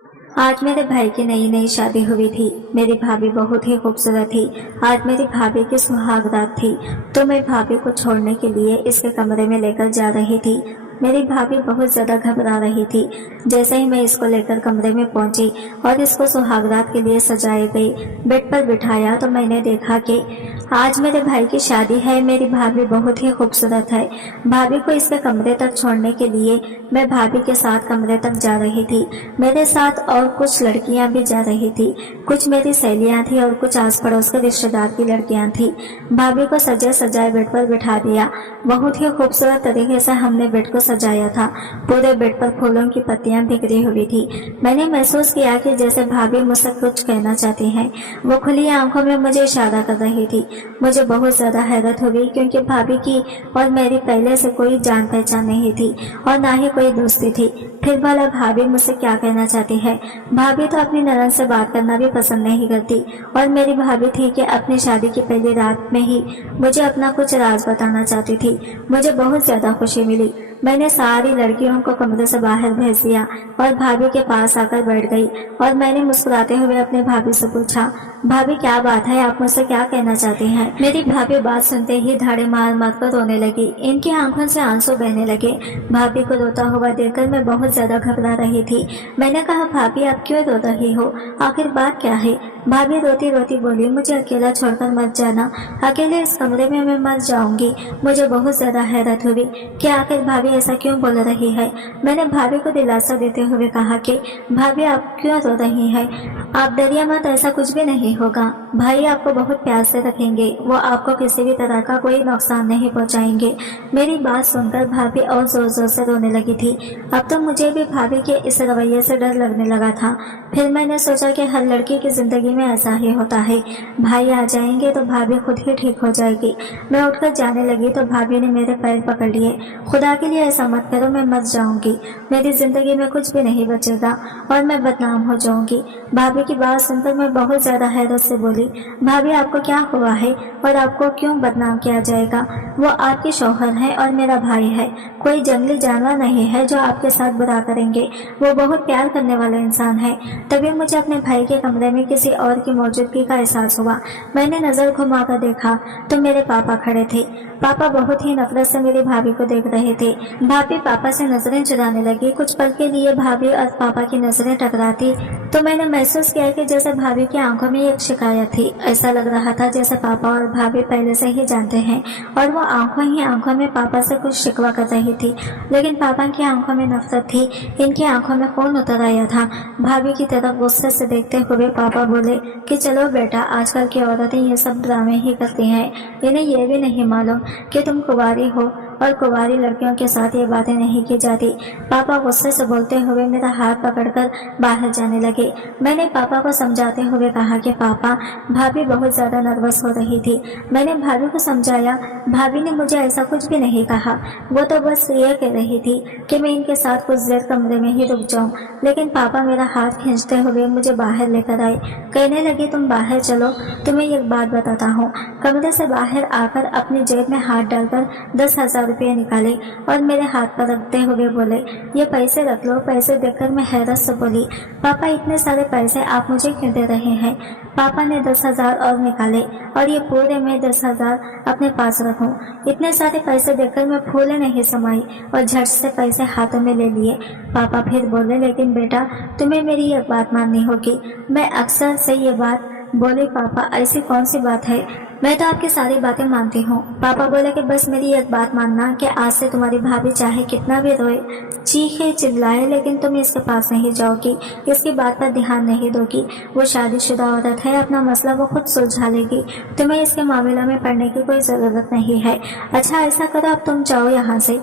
आज मेरे भाई की नई नई शादी हुई थी। मेरी भाभी बहुत ही खूबसूरत थी। आज मेरी भाभी की सुहागरात थी, तो मैं भाभी को छोड़ने के लिए इसके कमरे में लेकर जा रही थी। मेरी भाभी बहुत ज्यादा घबरा रही थी। जैसे ही मैं इसको लेकर कमरे में पहुंची और इसको सुहागरात के लिए सजाए गई बेड पर बिठाया, तो मैंने देखा कि आज मेरे भाई की शादी है। मेरी भाभी बहुत ही खूबसूरत है। भाभी को इसके कमरे तक छोड़ने के लिए मैं भाभी के साथ कमरे तक जा रही थी। मेरे साथ और कुछ लड़कियां भी जा रही थी। कुछ मेरी सहेलियां थी और कुछ आस पड़ोस के रिश्तेदार की लड़कियां थी। भाभी को सजे सजाए बेड पर बिठा दिया। बहुत ही खूबसूरत तरीके से हमने बेड को सजाया था। पूरे बेड पर फूलों की पत्तियां बिखरी हुई थी। मैंने महसूस किया कि जैसे भाभी मुझसे कुछ कहना चाहती हैं। वो खुली आंखों में मुझे इशारा कर रही थी। मुझे बहुत ज्यादा हैरत हो गई, क्योंकि भाभी की और मेरी पहले से कोई जान पहचान नहीं थी और ना ही कोई दोस्ती थी। फिर भला भाभी मुझसे क्या कहना चाहती है? भाभी तो अपनी ननद से बात करना भी पसंद नहीं करती, और मेरी भाभी थी कि अपनी शादी की पहली रात में ही मुझे अपना कुछ राज बताना चाहती थी। मुझे बहुत ज्यादा खुशी मिली। मैंने सारी लड़कियों को कमरे से बाहर भेज दिया और भाभी के पास आकर बैठ गई, और मैंने मुस्कुराते हुए अपने भाभी से पूछा, भाभी क्या बात है, आप मुझसे क्या कहना चाहती हैं? मेरी भाभी बात सुनते ही धाड़े मार मार कर रोने लगी। इनकी आंखों से आंसू बहने लगे। भाभी को रोता हुआ देखकर मैं बहुत ज्यादा घबरा रही थी। मैंने कहा, भाभी आप क्यों रो रही हो? आखिर बात क्या है? भाभी रोती रोती बोली, मुझे अकेला छोड़कर मत जाना। अकेले इस कमरे में मैं मर जाऊंगी। मुझे बहुत ज्यादा हैरत हुई कि आखिर भाभी ऐसा क्यों बोल रही है। मैंने भाभी को दिलासा देते हुए कहा कि भाभी आप क्यों रो रही हैं? आप डरिए मत, ऐसा कुछ भी नहीं होगा। भाई आपको बहुत प्यार से रखेंगे। वो आपको किसी भी तरह का कोई नुकसान नहीं पहुंचाएंगे। मेरी बात सुनकर भाभी और जोर जोर से रोने लगी थी। अब तो मुझे भी भाभी के इस रवैये से डर लगने लगा था। फिर मैंने सोचा कि हर लड़की की जिंदगी में ऐसा ही होता है। भाई आ जाएंगे तो भाभी खुद ही ठीक हो जाएगी। मैं उठकर जाने लगी तो भाभी ने मेरे पैर पकड़ लिए। खुदा के लिए ऐसा मत करो, मैं मर जाऊंगी। मेरी जिंदगी में कुछ भी नहीं बचेगा और मैं बदनाम हो जाऊंगी। भाभी की बात सुनकर मैं बहुत ज्यादा हैरत से बोली, भाभी आपको क्या हुआ है और आपको क्यों बदनाम किया जाएगा? वो आपके शौहर है और मेरा भाई है। कोई जंगली जानवर नहीं है जो आपके साथ बुरा करेंगे। वो बहुत प्यार करने वाला इंसान है। तभी मुझे अपने भाई के कमरे में किसी और की मौजूदगी का एहसास हुआ। मैंने नजर घुमाकर देखा तो मेरे पापा खड़े थे। पापा बहुत ही नफरत से मेरी भाभी को देख रहे थे। भाभी पापा से नजरें चुराने लगी। कुछ पल के लिए भाभी और पापा की नजरें टकराती तो मैंने महसूस किया कि जैसे भाभी की आंखों में एक शिकायत थी। ऐसा लग रहा था जैसे पापा और भाभी पहले से ही जानते हैं और वो आंखों ही आंखों में पापा से कुछ शिकवा कर रही थी। लेकिन पापा की आंखों में नफरत थी। इनकी आंखों में खून उतर आया था। भाभी की तरफ गुस्से से देखते हुए पापा बोले कि चलो बेटा, आजकल की औरतें ये सब ड्रामे ही करती हैं। इन्हें ये भी नहीं मालूम कि तुम कुंवारी हो और कुंवारी लड़कियों के साथ ये बातें नहीं की जाती। पापा गुस्से से बोलते हुए मेरा हाथ पकड़कर बाहर जाने लगे। मैंने पापा को समझाते हुए कहा कि पापा, भाभी बहुत ज्यादा नर्वस हो रही थी। मैंने भाभी को समझाया। भाभी ने मुझे ऐसा कुछ भी नहीं कहा। वो तो बस ये कह रही थी कि मैं इनके साथ कुछ देर कमरे में ही रुक जाऊं। लेकिन पापा मेरा हाथ खींचते हुए मुझे बाहर लेकर आए। कहने लगे, तुम बाहर चलो, तुम्हें एक बात बताता हूँ। कमरे से बाहर आकर अपनी जेब में हाथ डालकर 10,000 रुपये निकाले और मेरे हाथ पर रखते हुए बोले, ये पैसे रख लो। पैसे देखकर मैं हैरत से बोली, पापा इतने सारे पैसे आप मुझे क्यों दे रहे हैं? पापा ने 10,000 और निकाले और ये पूरे मैं 10,000 अपने पास रखूं। इतने सारे पैसे देखकर मैं फूले नहीं समाई और झट से पैसे हाथों में ले लिए। पापा फिर बोले, लेकिन बेटा तुम्हें मेरी एक बात माननी होगी। मैं अक्सर से ये बात बोले, पापा ऐसी कौन सी बात है? मैं तो आपकी सारी बातें मानती हूँ। पापा बोले कि बस मेरी एक बात मानना कि आज से तुम्हारी भाभी चाहे कितना भी रोए, चीखे चिल्लाए, लेकिन तुम इसके पास नहीं जाओगी, इसकी बात पर ध्यान नहीं दोगी। वो शादीशुदा औरत है, अपना मसला वो खुद सुलझा लेगी। तुम्हें इसके मामले में पड़ने की कोई जरूरत नहीं है। अच्छा ऐसा करो, अब तुम जाओ यहाँ से।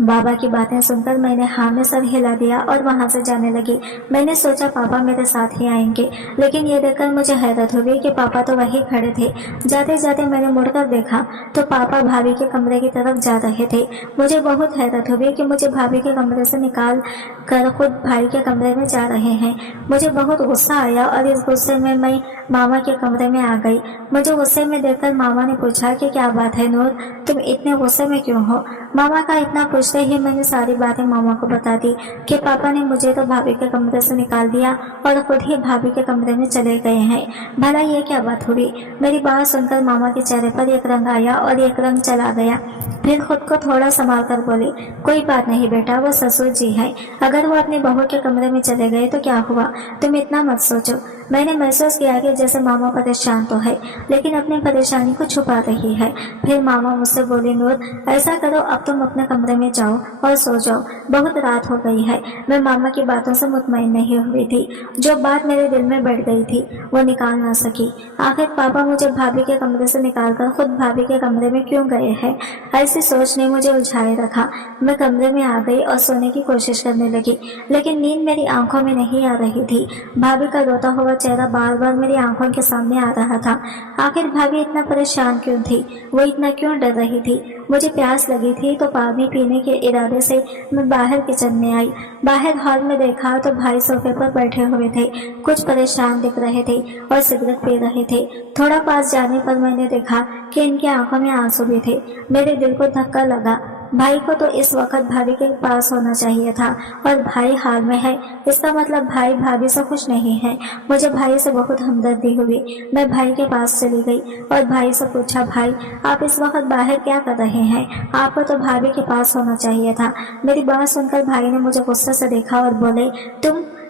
बाबा की बातें सुनकर मैंने हाँ में सर हिला दिया और वहां से जाने लगी। मैंने सोचा पापा मेरे साथ ही आएंगे, लेकिन ये देखकर मुझे हैरत हुई कि पापा तो वहीं खड़े थे। जाते जाते मैंने मुड़कर देखा तो पापा भाभी के कमरे की तरफ जा रहे थे। मुझे बहुत हैरत हुई कि मुझे भाभी के कमरे से निकाल कर खुद भाई के कमरे में जा रहे हैं। मुझे बहुत गुस्सा आया और इस गुस्से में मैं मामा के कमरे में आ गई। मुझे गुस्से में देखकर मामा ने पूछा कि क्या बात है नूर, तुम इतने गुस्से में क्यों हो? मामा का इतना पूछते ही मैंने सारी बातें मामा को बता दी कि पापा ने मुझे तो भाभी के कमरे से निकाल दिया और खुद ही भाभी के कमरे में चले गए हैं। भला ये क्या बात हुई? मेरी बात सुनकर मामा के चेहरे पर एक रंग आया और एक रंग चला गया। फिर खुद को थोड़ा संभाल कर बोली, कोई बात नहीं बेटा, वो ससुर जी है। अगर वो अपनी बहू के कमरे में चले गए तो क्या हुआ, तुम इतना मत सोचो। मैंने महसूस किया कि जैसे मामा परेशान तो है लेकिन अपनी परेशानी को छुपा रही है। फिर मामा मुझसे बोली, नूर ऐसा करो, अब तुम अपने कमरे में जाओ और सो जाओ, बहुत रात हो गई है। मैं मामा की बातों से मुतमईन नहीं हुई थी। जो बात मेरे दिल में बैठ गई थी वो निकाल ना सकी। आखिर पापा मुझे भाभी के कमरे से निकालकर खुद भाभी के कमरे में क्यों गए हैं? ऐसी सोच ने मुझे उलझाए रखा। मैं कमरे में आ गई और सोने की कोशिश करने लगी, लेकिन नींद मेरी आंखों में नहीं आ रही थी। भाभी का रोता हुआ चेहरा बार बार मेरी आंखों के सामने आ रहा था। आखिर भाभी इतना परेशान क्यों थी? वो इतना क्यों डर रही थी? मुझे प्यास लगी थी तो पानी पीने के इरादे से मैं बाहर किचन में आई। बाहर हॉल में देखा तो भाई सोफे पर बैठे हुए थे, कुछ परेशान दिख रहे थे और सिगरेट पी रहे थे। थोड़ा पास जाने पर मैंने देखा कि इनकी आंखों में आंसू भी थे। मेरे दिल को धक्का लगा। भाई को तो इस वक्त भाभी के पास होना चाहिए था और भाई हाल में है, इसका मतलब भाई भाभी से खुश नहीं है। मुझे भाई से बहुत हमदर्दी हुई। मैं भाई के पास चली गई और भाई से पूछा, भाई आप इस वक्त बाहर क्या कर रहे हैं? आपको तो भाभी के पास होना चाहिए था। मेरी बात सुनकर भाई ने मुझे गुस्से से देखा और बोले,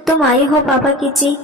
तुम आई हो पापा की ची,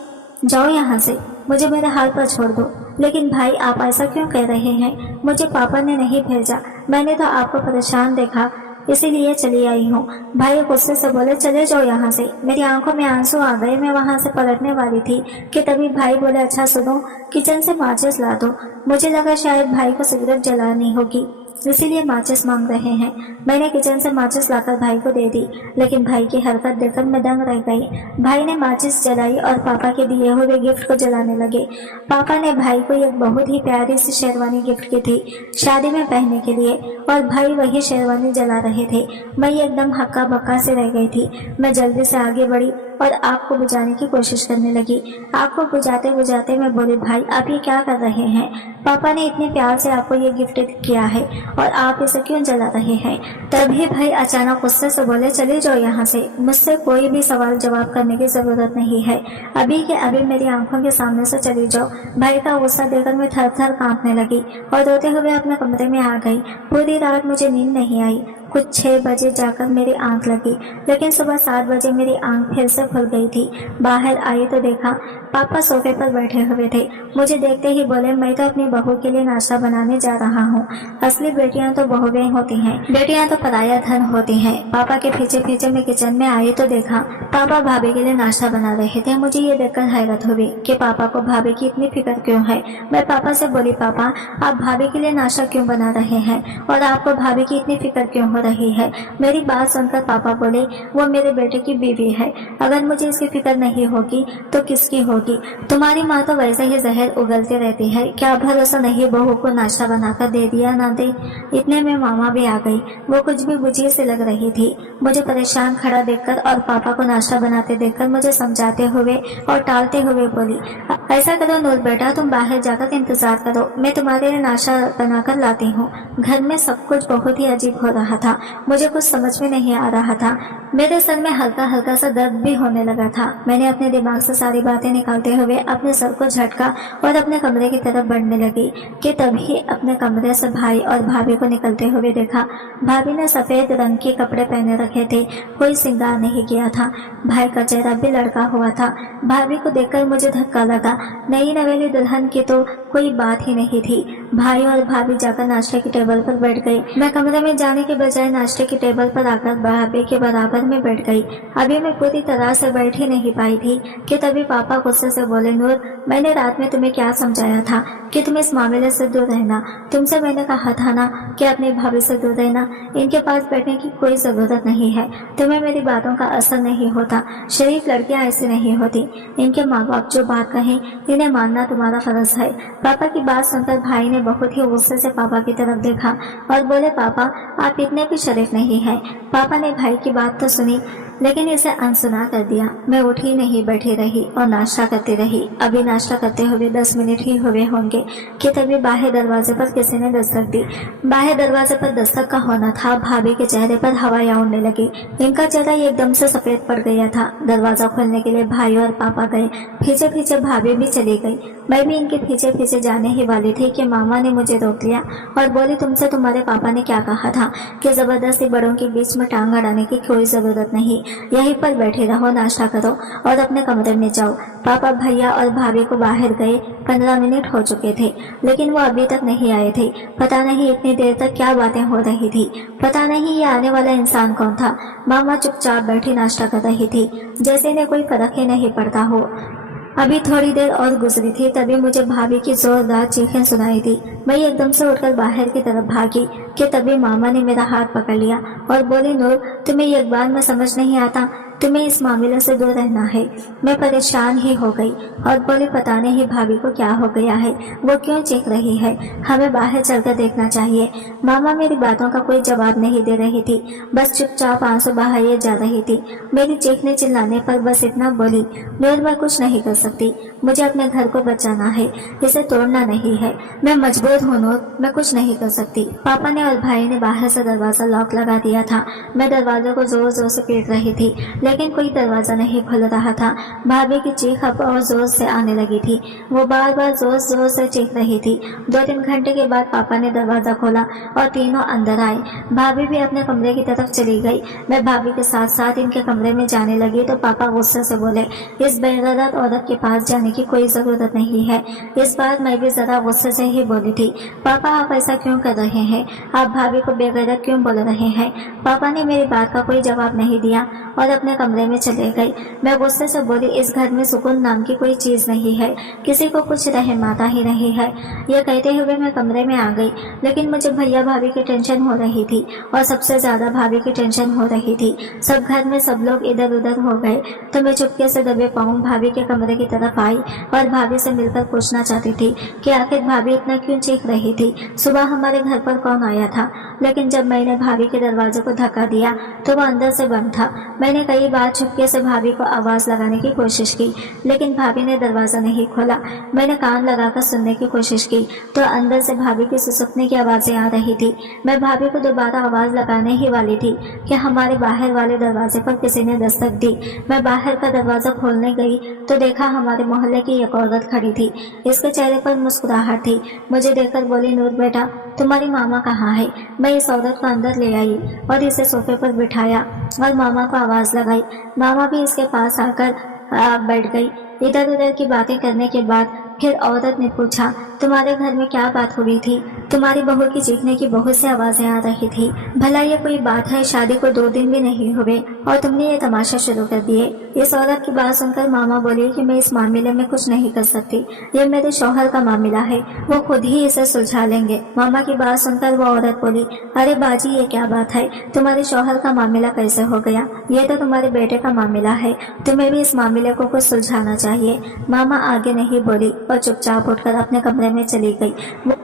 जाओ यहाँ से, मुझे मेरे हाल पर छोड़ दो। लेकिन भाई आप ऐसा क्यों कह रहे हैं? मुझे पापा ने नहीं भेजा, मैंने तो आपको परेशान देखा इसीलिए चली आई हूँ। भाई गुस्से से बोले, चले जाओ यहाँ से। मेरी आंखों में आंसू आ गए। मैं वहाँ से पलटने वाली थी कि तभी भाई बोले, अच्छा सुनो, किचन से माचिस ला दो। मुझे लगा शायद भाई को सिगरेट जलानी होगी इसीलिए माचिस मांग रहे हैं। मैंने किचन से माचिस लाकर भाई को दे दी, लेकिन भाई की हरकत देखकर मैं दंग रह गई। भाई ने माचिस जलाई और पापा के दिए हुए गिफ्ट को जलाने लगे। पापा ने भाई को एक बहुत ही प्यारी सी शेरवानी गिफ्ट की थी शादी में पहनने के लिए और भाई वही शेरवानी जला रहे थे। मैं एकदम हक्का बक्का से रह गई थी। मैं जल्दी से आगे बढ़ी और आग को बुझाने की कोशिश करने लगी। आग को बुझाते बुझाते मैं बोली, भाई आप ये क्या कर रहे हैं? पापा ने इतने प्यार से आपको ये गिफ्ट किया है और आप इसे क्यों जला रहे हैं? तभी भाई अचानक गुस्से से बोले, चले जाओ यहाँ से, मुझसे कोई भी सवाल जवाब करने की जरूरत नहीं है, अभी के अभी मेरी आंखों के सामने से चली जाओ। भाई का गुस्सा देखकर मैं थर थर कांपने लगी और रोते हुए अपने कमरे में आ गई। पूरी रात मुझे नींद नहीं आई। कुछ 6 बजे जाकर मेरी आंख लगी, लेकिन सुबह 7 बजे मेरी आंख फिर से खुल गई थी। बाहर आई तो देखा पापा सोफे पर बैठे हुए थे। मुझे देखते ही बोले, मैं तो अपनी बहू के लिए नाश्ता बनाने जा रहा हूँ। असली बेटियां तो बहुएं होती हैं, बेटियां तो पराया धन होती हैं। पापा के पीछे पीछे मैं किचन में आई तो देखा पापा भाभी के लिए नाश्ता बना रहे थे। मुझे ये देखकर हैरत हुई कि पापा को भाभी की इतनी फिक्र क्यों है। मैं पापा से बोली, पापा आप भाभी के लिए नाश्ता क्यों बना रहे हैं और आपको भाभी की इतनी फिक्र क्यों हो रही है? मेरी बात सुनकर पापा बोले, वो मेरे बेटे की बीवी है, अगर मुझे इसकी फिक्र नहीं होगी तो किसकी होगी? तुम्हारी माँ तो वैसे ही जहर उगलती रहती है, क्या भरोसा नहीं बहू को नाश्ता बनाकर दे दिया ना दे। इतने में मामा भी आ गई। वो कुछ भी बुझी से लग रही थी। मुझे परेशान खड़ा देखकर और पापा को नाश्ता बनाते देखकर मुझे समझाते हुए और टालते हुए बोली, ऐसा करो नूर बेटा, तुम बाहर जाकर इंतजार करो, मैं तुम्हारे लिए नाश्ता बनाकर लाती हूँ। घर में सब कुछ बहुत ही अजीब हो रहा था। मुझे कुछ समझ में नहीं आ रहा था। मेरे सर में हल्का हल्का सा दर्द भी होने लगा था। मैंने अपने दिमाग से सारी बातें निकालते हुए अपने सर को झटका और अपने कमरे की तरफ बढ़ने लगी कि तभी अपने कमरे से भाई और भाभी को निकलते हुए देखा। भाभी ने सफेद रंग के कपड़े पहने रखे थे, कोई श्रृंगार नहीं किया था। भाई का चेहरा भी लड़का हुआ था। भाभी को देखकर मुझे धक्का लगा। नई नवेली दुल्हन की तो कोई बात ही नहीं थी। भाई और भाभी जाकर नाश्ते की टेबल पर बैठ गई। मैं कमरे में जाने के बजाय नाश्ते की टेबल पर आकर भाभी के बराबर में बैठ गई। अभी मैं पूरी तरह से बैठ ही नहीं पाई थी कि तभी पापा गुस्से से बोले, नूर मैंने रात में तुम्हें क्या समझाया था कि तुम इस मामले से दूर रहना। तुमसे मैंने कहा था ना कि अपनी भाभी से दूर रहना, इनके पास बैठने की कोई जरूरत नहीं है। तुम्हें मेरी बातों का असर नहीं होता। शरीफ लड़कियां ऐसी नहीं होती। इनके माँ बाप जो बात कहें इन्हें मानना तुम्हारा फर्ज है। पापा की बात सुनकर भाई ने बहुत ही गुस्से से पापा की तरफ देखा और बोले, पापा आप इतने भी शरीफ नहीं हैं। पापा ने भाई की बात तो सुनी लेकिन इसे अनसुना कर दिया। मैं उठी नहीं, बैठी रही और नाश्ता करती रही। अभी नाश्ता करते हुए 10 मिनट ही हुए होंगे कि तभी बाहर दरवाजे पर किसी ने दस्तक दी। बाहर दरवाजे पर दस्तक का होना था, भाभी के चेहरे पर हवाएं उड़ने लगी। इनका चेहरा एकदम से सफेद पड़ गया था। दरवाजा खोलने के लिए भाई और पापा गए, पीछे पीछे भाभी भी चली गई। मैं भी इनके पीछे पीछे जाने ही वाली थी कि मामा ने मुझे रोक लिया और बोली, तुमसे तुम्हारे पापा ने क्या कहा था कि जबरदस्ती बड़ों के बीच में टांग अड़ाने की कोई जरूरत नहीं, यहीं पर बैठे रहो, नाश्ता करो और अपने कमरे में जाओ। पापा, भैया और भाभी को बाहर गए 15 मिनट हो चुके थे, लेकिन वो अभी तक नहीं आए थे। पता नहीं इतनी देर तक क्या बातें हो रही थी, पता नहीं ये आने वाला इंसान कौन था। मामा चुपचाप बैठी नाश्ता कर रही थी, जैसे इन्हें कोई फर्क ही नहीं पड़ता हो। अभी थोड़ी देर और गुजरी थी, तभी मुझे भाभी की जोरदार चीखें सुनाई दी। मैं एकदम से उठकर बाहर की तरफ भागी कि तभी मामा ने मेरा हाथ पकड़ लिया और बोली, नूर, तुम्हें एक बार में समझ नहीं आता, तुम्हें इस मामले से दूर रहना है। मैं परेशान ही हो गई और बोली, पता नहीं भाभी को क्या हो गया है, वो क्यों चीख रही है, हमें बाहर चलकर देखना चाहिए। मामा मेरी बातों का कोई जवाब नहीं दे रही थी, बस चुपचाप आंसू बहाए जा रही थी। मेरी चीखने चिल्लाने पर बस इतना बोली, नूर, मैं कुछ नहीं कर सकती, मुझे अपने घर को बचाना है, इसे तोड़ना नहीं है, मैं मजबूर हूँ नूर, मैं कुछ नहीं कर सकती। पापा ने और भाई ने बाहर से दरवाजा लॉक लगा दिया था। मैं दरवाजे को जोर जोर से पीट रही थी, लेकिन कोई दरवाजा नहीं खुल रहा था। भाभी की चीख अब और जोर से आने लगी थी, वो बार बार जोर जोर से चीख रही थी। 2-3 घंटे के बाद पापा ने दरवाजा खोला और तीनों अंदर आए। भाभी भी अपने कमरे की तरफ चली गई। मैं भाभी के साथ साथ इनके कमरे में जाने लगी तो पापा गुस्से से बोले, इस बेगैरत औरत के पास जाने की कोई जरूरत नहीं है। इस बार मैं भी जरा गुस्से से ही बोली थी, पापा आप ऐसा क्यों कर रहे हैं, आप भाभी को बेगैरत क्यों बोल रहे हैं। पापा ने मेरी बात का कोई जवाब नहीं दिया और अपने कमरे में चले गए। मैं गुस्से से बोली, इस घर में सुकून नाम की कोई चीज नहीं है, किसी को कुछ रहमाता ही नहीं है। यह कहते हुए मैं कमरे में आ गई, लेकिन मुझे भैया भाभी की टेंशन हो रही थी और सबसे ज्यादा भाभी की टेंशन हो रही थी। सब घर में सब लोग इधर उधर हो गए तो मैं चुपके से दबे पाँव भाभी के कमरे की तरफ आई और भाभी से मिलकर पूछना चाहती थी कि आखिर भाभी इतना क्यों चीख रही थी, सुबह हमारे घर पर कौन आया था। लेकिन जब मैंने भाभी के दरवाजे को धक्का दिया तो वो अंदर से बंद था। मैंने कई बार चुपके से भाभी को आवाज लगाने की कोशिश की, लेकिन भाभी ने दरवाजा नहीं खोला। मैंने कान लगाकर सुनने की कोशिश की तो अंदर से भाभी की सुसुकने की आवाजें आ रही थी। मैं भाभी को दोबारा आवाज लगाने ही वाली थी कि हमारे बाहर वाले दरवाजे पर किसी ने दस्तक दी। मैं बाहर का दरवाजा खोलने गई तो देखा हमारे मोहल्ले की एक औरत खड़ी थी। इसके चेहरे पर मुस्कुराहट थी। मुझे देखकर बोली, नूर बेटा, तुम्हारी मामा कहाँ है। मैं इस औरत को अंदर ले आई और इसे सोफे पर बिठाया और मामा को आवाज लगाई। मामा भी इसके पास आकर बैठ गई। इधर उधर की बातें करने के बाद फिर औरत ने पूछा, तुम्हारे घर में क्या बात हुई थी, तुम्हारी बहू की चीखने की बहुत सी आवाजें आ रही थी। भला ये कोई बात है, शादी को 2 दिन भी नहीं हुए और तुमने ये तमाशा शुरू कर दिए। इस औरत की बात सुनकर मामा बोली कि मैं इस मामले में कुछ नहीं कर सकती, ये मेरे शौहर का मामला है, वो खुद ही इसे सुलझा लेंगे। मामा की बात सुनकर वो औरत बोली, अरे बाजी ये क्या बात है, तुम्हारे शौहर का मामला कैसे हो गया, ये तो तुम्हारे बेटे का मामला है, तुम्हें भी इस मामले को कुछ सुलझाना चाहिए। मामा आगे नहीं बोली और चुपचाप उठकर अपने कमरे में चली गई।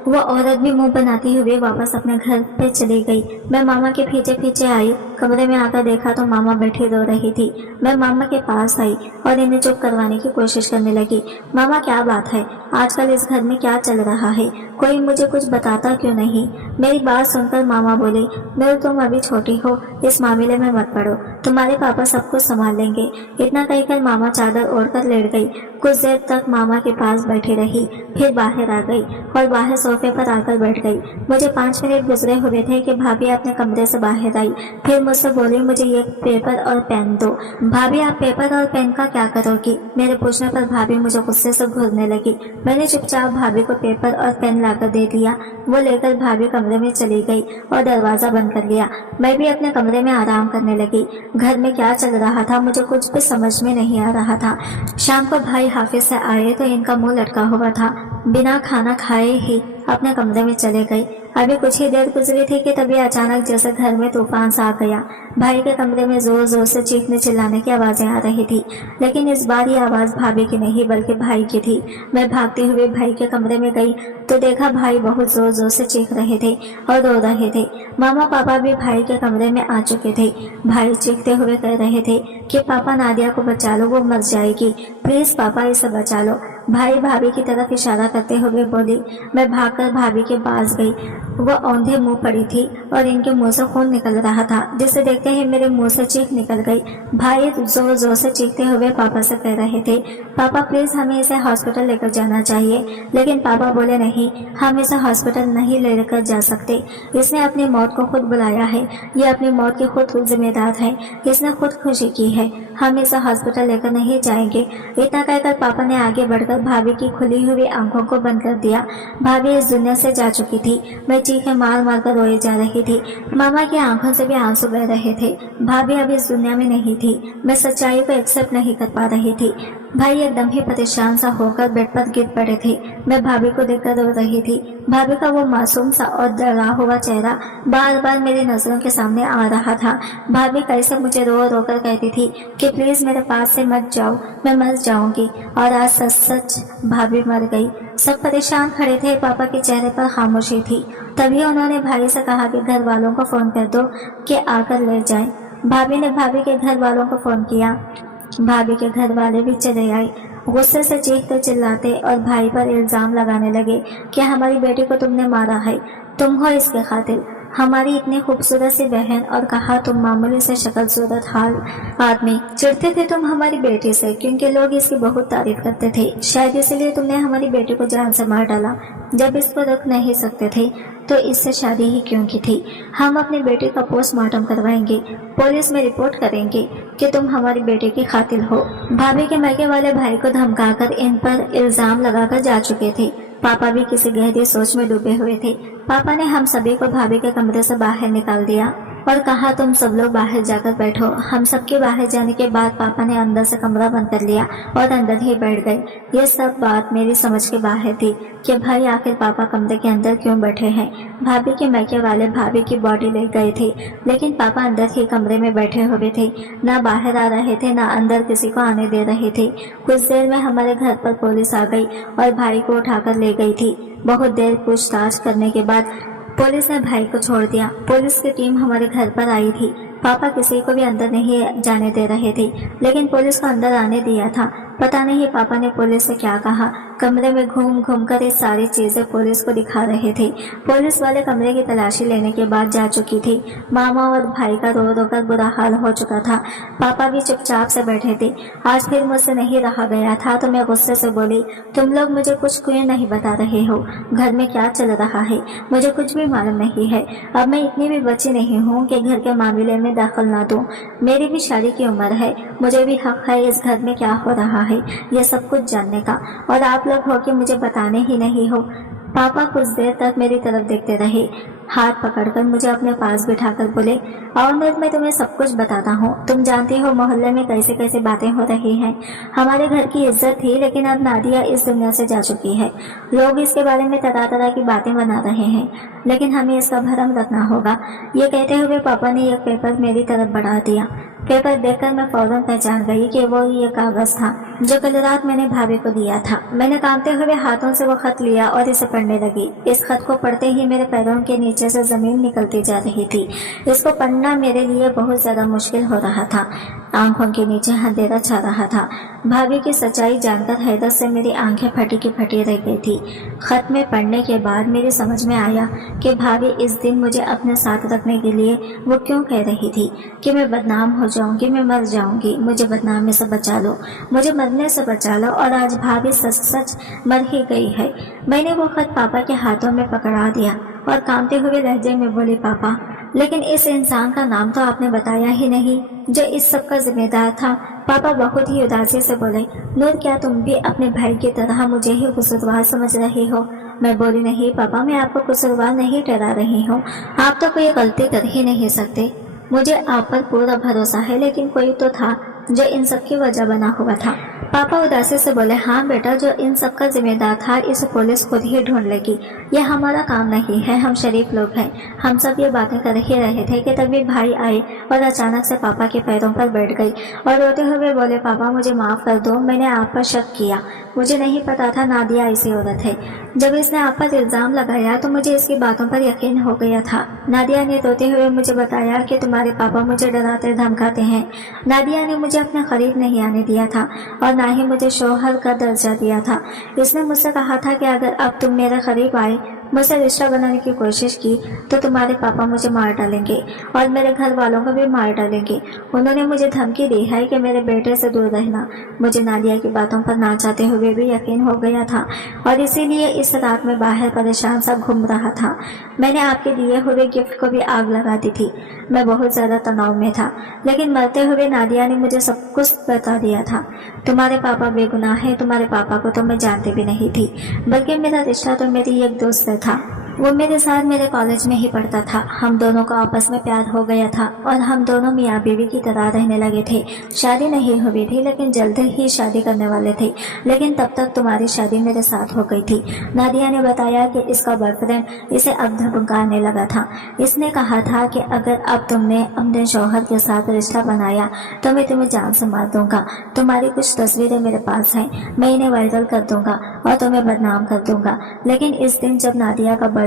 वो औरत भी मुंह बनाती हुई वापस अपने घर पे चली गई। मैं मामा के पीछे पीछे आई। कमरे में आकर देखा तो मामा बैठी रो रही थी। मैं मामा के पास आई और इन्हें चुप करवाने की कोशिश करने लगी। मामा क्या बात है, आजकल इस घर में क्या चल रहा है, कोई मुझे कुछ बताता क्यों नहीं। मेरी बात सुनकर मामा बोले, नूर तुम अभी छोटी हो, इस मामले में मत पड़ो, तुम्हारे पापा सब कुछ संभाल लेंगे। इतना कहकर मामा चादर ओढ़कर लेट गई। कुछ देर तक मामा के पास बैठी रही, फिर बाहर आ गई और बाहर सोफे पर आकर बैठ गई। मुझे 5 मिनट गुजरे हुए थे कि भाभी अपने कमरे से बाहर आई। फिर मुझसे बोली, मुझे ये पेपर और पेन दो। भाभी आप पेपर और पेन का क्या करोगी, मेरे पूछने पर भाभी मुझे गुस्से से घूरने लगी। मैंने चुपचाप भाभी को पेपर और पेन लाकर दे दिया। वो लेकर भाभी कमरे में चली गई और दरवाजा बंद कर लिया। मैं भी अपने कमरे में आराम करने लगी। घर में क्या चल रहा था मुझे कुछ भी समझ में नहीं आ रहा था। शाम को भाई हाफिज से आए तो इनका मुंह लटका हुआ था। बिना खाना खाए ही अपने कमरे में चले गए। अभी कुछ ही देर गुजरी थी कि तभी अचानक जैसे घर में तूफान सा आ गया। भाई के कमरे में जोर जोर से चीखने चिल्लाने की आवाजें आ रही थी, लेकिन इस बार ये आवाज भाभी की नहीं बल्कि भाई की थी। मैं भागते हुए भाई के कमरे में गई तो देखा भाई बहुत जोर जोर से चीख रहे थे और रो रहे थे। मामा पापा भी भाई के कमरे में आ चुके थे। भाई चीखते हुए कह रहे थे कि पापा नादिया को बचा लो, वो मर जाएगी, प्लीज पापा इसे बचा लो। भाई भाभी की तरफ इशारा करते हुए बोली। मैं भागकर भाभी के पास गई। वो औंधे मुंह पड़ी थी और इनके मुंह से खून निकल रहा था, जिसे देखते ही मेरे मुंह से चीख निकल गई। भाई जोर जोर से चीखते हुए पापा से कह रहे थे, पापा प्लीज हमें इसे हॉस्पिटल लेकर जाना चाहिए। लेकिन पापा बोले नहीं, हम इसे हॉस्पिटल नहीं लेकर जा सकते। इसने अपनी मौत को खुद बुलाया है, ये अपनी मौत की खुद जिम्मेदार है, इसने खुद खुशी की है, हम इसे हॉस्पिटल लेकर नहीं जाएंगे। इतना कहकर पापा ने आगे बढ़कर भाभी की खुली हुई आंखों को बंद कर दिया। भाभी इस दुनिया से जा चुकी थी। मैं चीखें मार मार कर रोई जा रही थी। मामा की आंखों से भी आंसू बह रहे थे। भाभी अब इस दुनिया में नहीं थी। मैं सच्चाई को एक्सेप्ट नहीं कर पा रही थी। भाई एकदम ही परेशान सा होकर बेड पर गिर पड़े थे। मैं भाभी को देखकर रो रही थी। भाभी का वो मासूम सा और डरा हुआ चेहरा बार बार मेरी नजरों के सामने आ रहा था। भाभी कैसे मुझे रो रो कर कहती थी कि प्लीज मेरे पास से मत जाओ, मैं मर जाऊंगी। और आज सच सच भाभी मर गई। सब परेशान खड़े थे। पापा के चेहरे पर खामोशी थी। तभी उन्होंने भाई से कहा कि घर वालों को फोन कर दो कि आकर ले जाएं। भाभी ने भाभी के घर वालों को फोन किया। भाभी के घर वाले भी चले आए। गुस्से से चीखते चिल्लाते और भाई पर इल्जाम लगाने लगे कि हमारी बेटी को तुमने मारा है, तुम हो इसके कातिल, हमारी इतनी खूबसूरत सी बहन, और कहा तुम मामूली से शक्ल सूरत हाल आदमी। चिढ़ते थे तुम हमारी बेटी से क्योंकि लोग इसकी बहुत तारीफ करते थे, शायद इसलिए तुमने हमारी बेटी को जान से मार डाला। जब इसको रख नहीं सकते थे तो इससे शादी ही क्यों की थी। हम अपनी बेटी का पोस्टमार्टम करवाएंगे, पुलिस में रिपोर्ट करेंगे कि तुम हमारी बेटी की कातिल हो। भाभी के मैके वाले भाई को धमकाकर इन पर इल्जाम लगाकर जा चुके थे। पापा भी किसी गहरी सोच में डूबे हुए थे। पापा ने हम सभी को भाभी के कमरे से बाहर निकाल दिया और कहा तुम सब लोग बाहर जाकर बैठो। हम सबके बाहर जाने के बाद पापा ने अंदर से कमरा बंद कर लिया और अंदर ही बैठ गए। ये सब बात मेरी समझ के बाहर थी कि भाई आखिर पापा कमरे के अंदर क्यों बैठे हैं। भाभी के मैके वाले भाभी की बॉडी ले गए थे, लेकिन पापा अंदर ही कमरे में बैठे हुए थे, ना बाहर आ रहे थे, ना अंदर किसी को आने दे रहे थे। कुछ देर में हमारे घर पर पुलिस आ गई और भाई को उठाकर ले गई थी। बहुत देर पूछताछ करने के बाद पुलिस ने भाई को छोड़ दिया। पुलिस की टीम हमारे घर पर आई थी। पापा किसी को भी अंदर नहीं जाने दे रहे थे, लेकिन पुलिस को अंदर आने दिया था। पता नहीं पापा ने पुलिस से क्या कहा। कमरे में घूम घूम कर ये सारी चीजें पुलिस को दिखा रहे थे। पुलिस वाले कमरे की तलाशी लेने के बाद जा चुकी थी। मामा और भाई का रो रो कर बुरा हाल हो चुका था। पापा भी चुपचाप से बैठे थे। आज फिर मुझसे नहीं रहा गया था तो मैं गुस्से से बोली, तुम लोग मुझे कुछ क्यों नहीं बता रहे हो? घर में क्या चल रहा है मुझे कुछ भी मालूम नहीं है। अब मैं इतनी भी बच्ची नहीं हूँ कि घर के मामले में दखल ना दूं। मेरी भी शादी की उम्र है, मुझे भी हक है इस घर में क्या हो रहा है ये सब कुछ जानने का, और आप लोग हो कि मुझे बताने ही नहीं हो। पापा कुछ देर तक मेरी तरफ देखते रहे, हाथ पकड़कर मुझे अपने पास बिठाकर बोले, और मैं तुम्हें सब कुछ बताता हूँ। तुम जानती हो मोहल्ले में कैसे कैसे बातें हो रही हैं। हमारे घर की इज्जत थी, लेकिन अब नादिया इस दुनिया से जा चुकी है। लोग इसके बारे में तरह तरह की बातें बना रहे हैं, लेकिन हमें इसका भरम रखना होगा। ये कहते हुए पापा ने एक पेपर मेरी तरफ बढ़ा दिया। पेपर देखकर मैं फौरन पहचान गई कि वो ये कागज था जो कल रात मैंने भाभी को दिया था। मैंने कांपते हुए हाथों से वो खत लिया और इसे पढ़ने लगी। इस खत को पढ़ते ही मेरे पैरों के नीचे से जमीन निकलती जा रही थी। इसको पढ़ना मेरे लिए बहुत ज्यादा मुश्किल हो रहा था। आंखों के नीचे अंधेरा छा रहा था। भाभी की सच्चाई जानकर हैरत से मेरी आंखें फटी की फटी रह गई थी। खत में पढ़ने के बाद मेरी समझ में आया कि भाभी इस दिन मुझे अपने साथ रखने के लिए वो क्यों कह रही थी कि मैं बदनाम हो जाऊंगी, मैं मर जाऊंगी, मुझे बदनामी से बचा लो, मुझे मरने से बचा लो। और आज भाभी सच सच मर ही गई है। मैंने वो खत पापा के हाथों में पकड़ा दिया और कांपते हुए लहजे में बोली, पापा लेकिन इस इंसान का नाम तो आपने बताया ही नहीं जो इस सब का जिम्मेदार था। पापा बहुत ही उदासी से बोले, नूर क्या तुम भी अपने भाई की तरह मुझे ही कसूरवार समझ रही हो? मैं बोली, नहीं पापा, मैं आपको कसूरवार नहीं ठहरा रही हूँ। आप तो कोई गलती कर ही नहीं सकते। मुझे आप पर पूरा भरोसा है, लेकिन कोई तो था जो इन सब की वजह बना हुआ था। पापा उदासी से बोले, हाँ बेटा, जो इन सब का जिम्मेदार था इसे पुलिस खुद ही ढूंढ लेगी, यह हमारा काम नहीं है, हम शरीफ लोग हैं। हम सब ये बातें कर ही रहे थे कि तभी भाई आए और अचानक से पापा के पैरों पर बैठ गई और रोते हुए बोले, पापा मुझे माफ कर दो, मैंने आप पर शक किया, मुझे नहीं पता था नादिया ऐसी औरत है। जब इसने आप पर इल्जाम लगाया तो मुझे इसकी बातों पर यकीन हो गया था। नादिया ने रोते हुए मुझे बताया कि तुम्हारे पापा मुझे डराते धमकाते हैं। नादिया ने मुझे अपने करीब नहीं आने दिया था और ना ही मुझे शौहर का दर्जा दिया था। इसने मुझसे कहा था कि अगर अब तुम मेरे करीब आए, मुझसे रिश्ता बनाने की कोशिश की तो तुम्हारे पापा मुझे मार डालेंगे और मेरे घर वालों को भी मार डालेंगे। उन्होंने मुझे धमकी दी है कि मेरे बेटे से दूर रहना। मुझे नादिया की बातों पर ना चाहते हुए भी यकीन हो गया था और इसीलिए इस रात में बाहर परेशान सा घूम रहा था। मैंने आपके दिए हुए गिफ्ट को भी आग लगा दी थी। मैं बहुत ज़्यादा तनाव में था, लेकिन मरते हुए नादिया ने मुझे सब कुछ बता दिया था। तुम्हारे पापा बेगुनाह हैं, तुम्हारे पापा को तो मैं जानती भी नहीं थी, बल्कि मेरा रिश्ता तो मेरी एक दोस्त था। वो मेरे साथ मेरे कॉलेज में ही पढ़ता था। हम दोनों को आपस में प्यार हो गया था और हम दोनों मियाँ बीवी की तरह रहने लगे थे। शादी नहीं हुई थी, लेकिन जल्द ही शादी करने वाले थे। लेकिन तब तक तुम्हारी शादी मेरे साथ हो गई थी। नादिया ने बताया कि इसका बॉयफ्रेंड इसे अब धमकाने लगा था। इसने कहा था कि अगर अब तुमने अपने शौहर के साथ रिश्ता बनाया तो मैं तुम्हें जान से मार दूंगा। तुम्हारी कुछ तस्वीरें मेरे पास हैं, मैं इन्हें वायरल कर दूंगा और तुम्हें बदनाम कर दूंगा। लेकिन इस दिन जब नादिया का बॉयफ्रेंड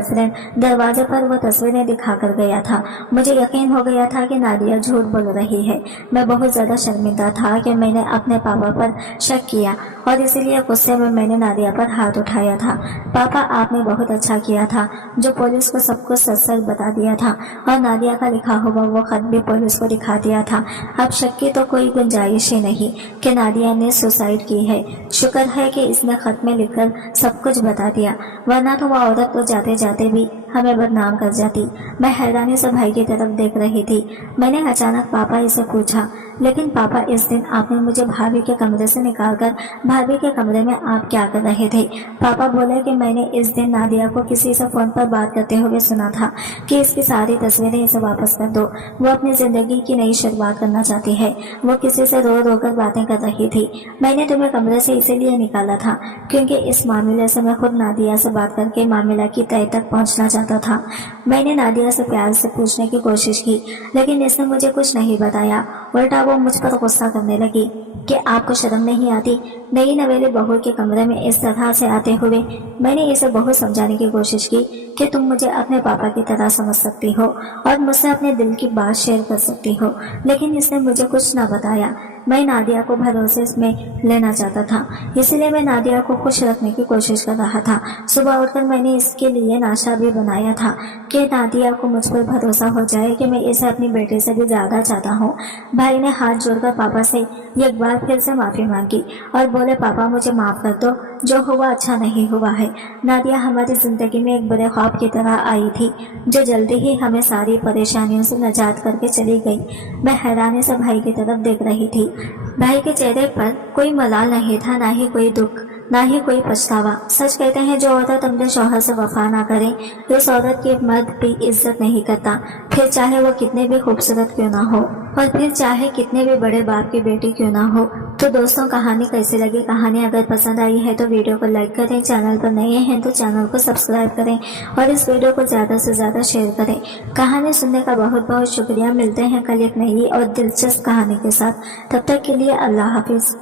दरवाजे पर वो तस्वीरें दिखा कर गया था, मुझे यकीन हो गया था कि नादिया झूठ बोल रही है। मैं बहुत ज़्यादा शर्मिंदा था कि मैंने अपने पापा पर शक किया और इसीलिए गुस्से में मैंने नादिया पर हाथ उठाया था। पापा, आपने बहुत अच्छा किया था जो पुलिस को सब कुछ सच सच बता दिया था और नादिया का लिखा हुआ वो खत भी पुलिस को दिखा दिया था। अब शक की तो कोई गुंजाइश ही नहीं कि नादिया ने सुसाइड की है। शुक्र है कि इसने खत में लिखकर सब कुछ बता दिया, वरना तो वह औरत तो जाते जाते भी हमें बदनाम कर जाती। मैं हैरानी से भाई की तरफ देख रही थी। मैंने अचानक पापा इसे पूछा, लेकिन पापा, इस दिन आपने मुझे भाभी के कमरे से निकालकर भाभी के कमरे में आप क्या कर रहे थे? पापा बोले कि मैंने इस दिन नादिया को किसी से फोन पर बात करते हुए सुना था कि इसकी सारी तस्वीरें इसे वापस कर दो। वो अपनी जिंदगी की नई शुरुआत करना चाहती है। वो किसी से रो रो कर बातें कर रही थी। मैंने तुम्हें कमरे से इसीलिए निकाला था क्योंकि इस मामले से मैं खुद नादिया से बात करके मामला की तह तक पहुंचना चाहता था। मैंने नादिया से प्यार से पूछने की कोशिश की, लेकिन इसने मुझे कुछ नहीं बताया। उल्टा वो मुझ पर गुस्सा करने लगी कि आपको शर्म नहीं आती नई नवेली बहू के कमरे में इस तरह से आते हुए। मैंने इसे बहुत समझाने की कोशिश की कि तुम मुझे अपने पापा की तरह समझ सकती हो और मुझसे अपने दिल की बात शेयर कर सकती हो, लेकिन इसने मुझे कुछ ना बताया। मैं नादिया को भरोसे में लेना चाहता था, इसलिए मैं नादिया को खुश रखने की कोशिश कर रहा था। सुबह उठकर मैंने इसके लिए नाश्ता भी बनाया था कि नादिया को मुझ पर भरोसा हो जाए कि मैं इसे अपनी बेटी से भी ज़्यादा चाहता हूँ। भाई ने हाथ जोड़कर पापा से एक बार फिर से माफ़ी मांगी और बोले, पापा मुझे माफ़ कर दो, जो हुआ अच्छा नहीं हुआ है। नादिया हमारी ज़िंदगी में एक बुरे ख्वाब की तरह आई थी जो जल्दी ही हमें सारी परेशानियों से निजात करके चली गई। मैं हैरानी से भाई की तरफ देख रही थी। भाई के चेहरे पर कोई मलाल नहीं था, ना ही कोई दुख, ना ही कोई पछतावा। सच कहते हैं जो औरत अपने शौहर से वफा ना करे उस औरत की मर्द भी इज्जत नहीं करता, फिर चाहे वो कितने भी खूबसूरत क्यों ना हो और फिर चाहे कितने भी बड़े बाप की बेटी क्यों ना हो। तो दोस्तों, कहानी कैसी लगी? कहानी अगर पसंद आई है तो वीडियो को लाइक करें, चैनल पर नए हैं तो चैनल को सब्सक्राइब करें और इस वीडियो को ज़्यादा से ज़्यादा शेयर करें। कहानी सुनने का बहुत बहुत शुक्रिया। मिलते हैं कल एक नई और दिलचस्प कहानी के साथ। तब तक के लिए अल्लाह हाफिज़।